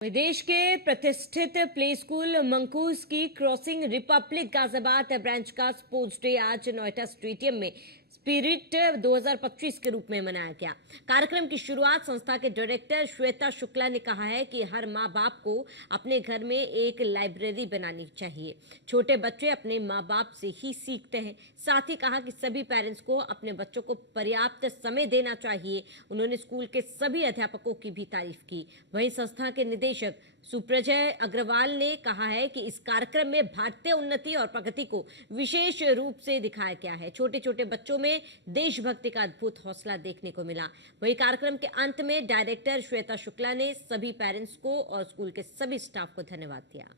विदेश के प्रतिष्ठित प्ले स्कूल मंकूस की क्रॉसिंग रिपब्लिक गाजियाबाद ब्रांच का स्पोर्ट्स डे आज नोएडा स्टेडियम में स्पिरिट 2025 के रूप में मनाया गया। कार्यक्रम की शुरुआत संस्था के डायरेक्टर श्वेता शुक्ला ने कहा है कि हर माँ बाप को अपने घर में एक लाइब्रेरी बनानी चाहिए। छोटे बच्चे अपने माँ बाप से ही सीखते हैं। साथ ही कहा कि सभी पेरेंट्स को अपने बच्चों को पर्याप्त समय देना चाहिए। उन्होंने स्कूल के सभी अध्यापकों की भी तारीफ की। वहीं संस्था के निदेशक सुप्रजय अग्रवाल ने कहा है कि इस कार्यक्रम में भारतीय उन्नति और प्रगति को विशेष रूप से दिखाया गया है। छोटे छोटे बच्चों में देशभक्ति का अद्भुत हौसला देखने को मिला। वहीं कार्यक्रम के अंत में डायरेक्टर श्वेता शुक्ला ने सभी पेरेंट्स को और स्कूल के सभी स्टाफ को धन्यवाद दिया।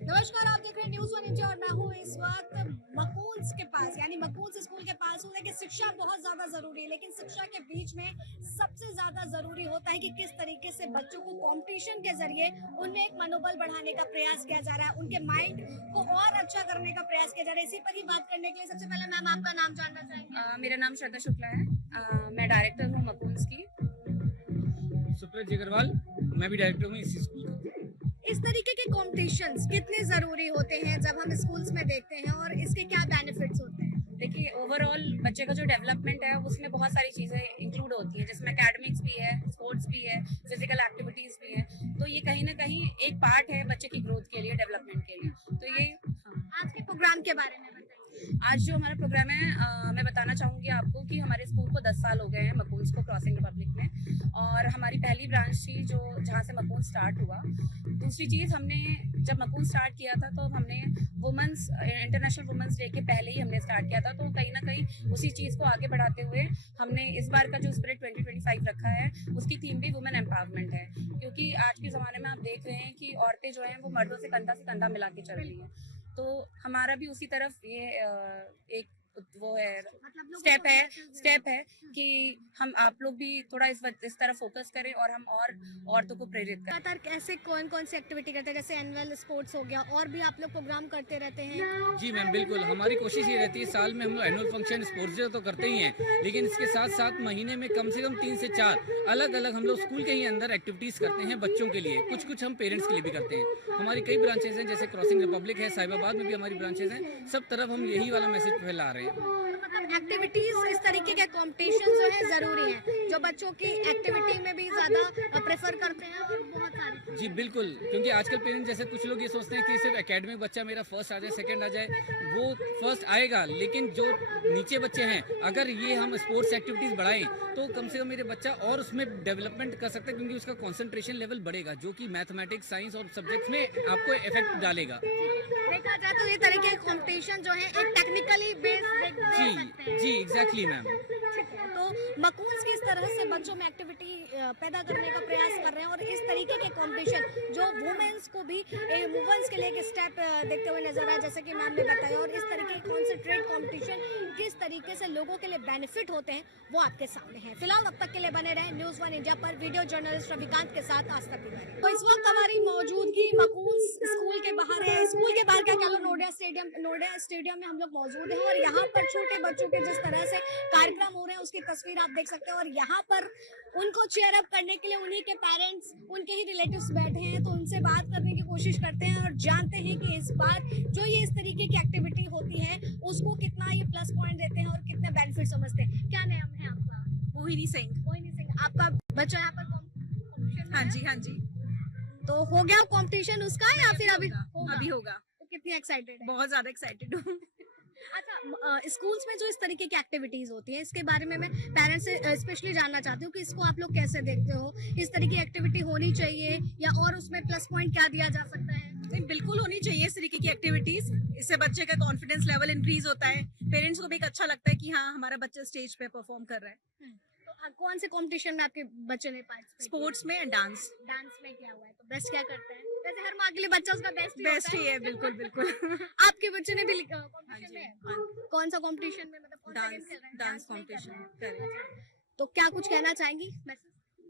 नमस्कार, आप देख रहे हैं न्यूज़ 1 इंडिया और मैं हूँ इस वक्त मकून्स के पास, यानी मकून्स स्कूल के पास हूँ। देखिए, शिक्षा बहुत ज्यादा जरूरी है, लेकिन शिक्षा के बीच में सबसे ज्यादा जरूरी होता है कि किस तरीके से बच्चों को कंपटीशन के जरिए उनमें एक मनोबल बढ़ाने का प्रयास किया जा रहा है, उनके माइंड को और अच्छा करने का प्रयास किया जा रहा है। इसी पर ही बात करने के लिए सबसे पहले मैम आपका नाम जानना चाहेंगे। मेरा नाम श्वेता शुक्ला है। मैं डायरेक्टर हूँ मकून्स की। सुप्रजय अग्रवाल, मैं भी डायरेक्टर हूँ इसी स्कूल का। इस तरीके के कॉम्पिटिशन्स कितने जरूरी होते हैं जब हम स्कूल्स में देखते हैं, और इसके क्या बेनिफिट्स होते हैं? देखिए, ओवरऑल बच्चे का जो डेवलपमेंट है उसमें बहुत सारी चीज़ें इंक्लूड होती हैं, जिसमें एकेडमिक्स भी है, स्पोर्ट्स भी है, फिजिकल एक्टिविटीज़ भी है। तो ये कहीं ना कहीं एक पार्ट है बच्चे की ग्रोथ के लिए, डेवलपमेंट के लिए। तो ये आज के प्रोग्राम के बारे में बताइए। आज जो हमारा प्रोग्राम है, मैं बताना चाहूँगी आपको कि हमारे स्कूल को 10 साल हो गए हैं मकून्स को क्रॉसिंग रिपब्लिक में, और हमारी पहली ब्रांच थी जो जहाँ से मकून स्टार्ट हुआ। दूसरी चीज़, हमने जब मकून स्टार्ट किया था तो हमने वुमेंस इंटरनेशनल वुमेंस डे के पहले ही हमने स्टार्ट किया था। तो कहीं ना कहीं उसी चीज़ को आगे बढ़ाते हुए हमने इस बार का जो स्पिरिट 2025 रखा है, उसकी थीम भी वुमेन एम्पावरमेंट है। क्योंकि आज के ज़माने में आप देख रहे हैं कि औरतें जो हैं वो मर्दों से कंधा मिला के चल रही हैं। तो हमारा भी उसी तरफ ये एक वो है, स्टेप है कि हम आप लोग भी थोड़ा इस तरफ फोकस करें और हम और औरतों को प्रेरित करें। लगातार कैसे कौन कौन सी एक्टिविटी करते हैं, जैसे एनुअल स्पोर्ट्स हो गया, और भी आप लोग प्रोग्राम करते रहते हैं? जी मैम, बिल्कुल। हमारी कोशिश ये रहती है, साल में हम लोग एनुअल फंक्शन स्पोर्ट्स डे तो करते ही हैं, लेकिन इसके साथ साथ महीने में कम से कम 3 से 4 अलग अलग हम लोग स्कूल के ही अंदर एक्टिविटीज़ करते हैं बच्चों के लिए। कुछ हम पेरेंट्स के लिए भी करते हैं। हमारी कई ब्रांचेज हैं, जैसे क्रॉसिंग रिपब्लिक है, साहिबाबाद में भी हमारी ब्रांचेज हैं। सब तरफ हम यही वाला मैसेज फैला रहे हैं। एक्टिविटीज, इस तरीके के कंपटीशन जो है जरूरी है, जो बच्चों की एक्टिविटी में भी ज्यादा प्रेफर करते हैं, और बहुत सारे। जी बिल्कुल, क्योंकि आजकल पेरेंट्स जैसे कुछ लोग ये सोचते हैं कि सिर्फ एकेडमिक बच्चा मेरा फर्स्ट आ जाए, सेकंड आ जाए, वो फर्स्ट आएगा, लेकिन जो नीचे बच्चे हैं, अगर ये हम स्पोर्ट्स एक्टिविटीज़ बढ़ाएं तो कम से कम मेरे बच्चा और उसमें डेवलपमेंट कर सकता है, क्योंकि उसका कंसंट्रेशन लेवल बढ़ेगा, जो कि मैथमेटिक्स, साइंस और सब्जेक्ट्स में आपको इफेक्ट डालेगा। देखा जाए तो ये तरीके के कंपटीशन जो है एक टेक्निकली बेस्ड जी एग्जैक्टली मैम। तो मकून्स किस तरह से बच्चों में एक्टिविटी पैदा करने का प्रयास कर रहे हैं, और इस तरीके के कंपटीशन जो वुमेन्स को भी वुमेन्स के लिए एक स्टेप देखते हुए नजर आए, जैसे कि मैम ने बताया, और इस तरीके के कॉन्सेंट्रेट कंपटीशन किस तरीके से लोगों के लिए बेनिफिट होते हैं वो आपके सामने है। फिलहाल अब तक के लिए बने रहे न्यूज़ 1 इंडिया पर। वीडियो जर्नलिस्ट रविकांत के साथ आस्था तिवारी। तो इस वक्त हमारी मौजूदगी मकून्स स्कूल के बाहर है। स्कूल के बाहर क्या कह लो, नोएडा स्टेडियम में हम लोग मौजूद हैं, और यहाँ पर छोटे बच्चों के जिस तरह से कार्यक्रम हो रहे हैं उसकी तस्वीर आप देख सकते हैं। और यहाँ पर उनको चीयर अप करने के लिए उन्हीं के पेरेंट्स, उनके ही रिलेटिव्स बैठे हैं, तो उनसे बात करने की कोशिश करते हैं और जानते हैं कि इस बार जो ये इस तरीके की एक्टिविटी होती है उसको कितना ये प्लस पॉइंट देते हैं और कितने बेनिफिट समझते हैं। क्या नाम है आपका? मोहिनी सिंह। आपका बच्चा यहाँ पर कॉम्पिटिशन? हाँ जी। तो हो गया कॉम्पिटिशन उसका, या फिर अभी होगा। तो कितनी एक्साइटेड है? बहुत ज्यादा एक्साइटेड हूँ। अच्छा, स्कूल्स में जो इस तरीके की एक्टिविटीज होती है, इसके बारे में मैं पेरेंट्स से स्पेशली जानना चाहती हूँ कि इसको आप लोग कैसे देखते हो? इस तरीके की एक्टिविटी होनी चाहिए, या और उसमें प्लस पॉइंट क्या दिया जा सकता है? नहीं, बिल्कुल होनी चाहिए इस तरीके की एक्टिविटीज। इससे बच्चे का कॉन्फिडेंस लेवल इंक्रीज होता है, पेरेंट्स को भी एक अच्छा लगता है कि हाँ हमारा बच्चा स्टेज पे परफॉर्म कर रहा है। तो कौन से कंपटीशन में आपके बच्चे ने पार्टिसिपेट? स्पोर्ट्स में एंड डांस में किया हुआ है। तो बेस्ट क्या करता है? वैसे हर माँ के लिए बच्चा उसका बेस्ट ही है। बिल्कुल। आपके बच्चे ने भी कंपटीशन में है? कौन सा कंपटीशन में, मतलब कौन सा गेम खेल रहा है? Dance competition. तो क्या कुछ कहना चाहेंगी?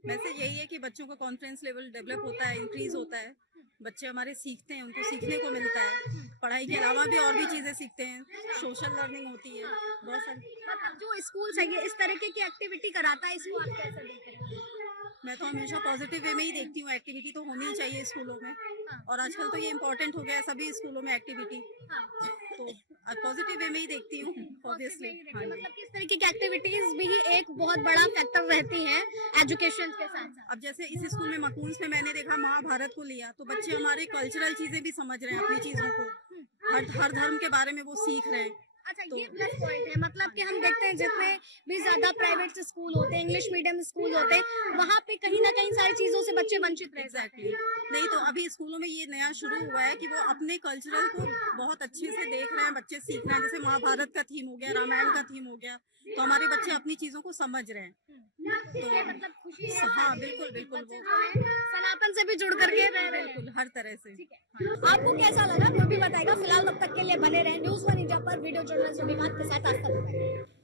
मैसेज यही है कि बच्चों का कॉन्फिडेंस लेवल डेवलप होता है, इंक्रीज होता है, बच्चे हमारे सीखते हैं, उनको सीखने को मिलता है। पढ़ाई के अलावा भी और भी चीजें सीखते हैं, सोशल लर्निंग होती है, बहुत सारी। मतलब जो स्कूल है ये इस तरीके की एक्टिविटी कराता है, इसको आप कैसे देखते हैं? मैं तो हमेशा पॉजिटिव वे में ही देखती हूँ, एक्टिविटी तो होनी ही चाहिए स्कूलों में, और आजकल तो ये इम्पोर्टेंट हो गया है सभी स्कूलों में एक्टिविटी, तो पॉजिटिव वे में ही देखती हूँ ऑब्वियसली। हाँ जी। मतलब किस तरीके की एक्टिविटीज भी एक बहुत बड़ा फैक्टर रहती हैं एजुकेशन के साथ साथ। अब जैसे इस स्कूल में मकून्स में मैंने देखा महाभारत को लिया, तो बच्चे हमारे कल्चरल चीजें भी समझ रहे हैं, अपनी चीजों को, हर धर्म के बारे में वो सीख रहे हैं। अच्छा, ये प्लस पॉइंट है, मतलब कि हम देखते हैं जितने भी ज्यादा प्राइवेट स्कूल होते हैं, इंग्लिश मीडियम स्कूल होते हैं, वहाँ पे कहीं ना कहीं सारी चीजों से बच्चे वंचित रह जाते एग्जैक्टली हैं। नहीं, तो अभी स्कूलों में ये नया शुरू हुआ है कि वो अपने कल्चरल को बहुत अच्छे से देख रहे हैं, बच्चे सीख रहे हैं, जैसे महाभारत का थीम हो गया, रामायण का थीम हो गया, तो हमारे बच्चे अपनी चीजों को समझ रहे हैं। इससे मतलब खुशी है हाँ बिल्कुल बिल्कुल, बच्चे वो जो है सनातन से भी जुड़ करके रह रहे हैं। बिल्कुल हर तरह से। ठीक है, आपको कैसा लगा वो भी बताएगा। फिलहाल तब तक के लिए बने रहे न्यूज़ वन इंडिया पर। वीडियो जर्नलिस्ट रविकांत के साथ आस्था।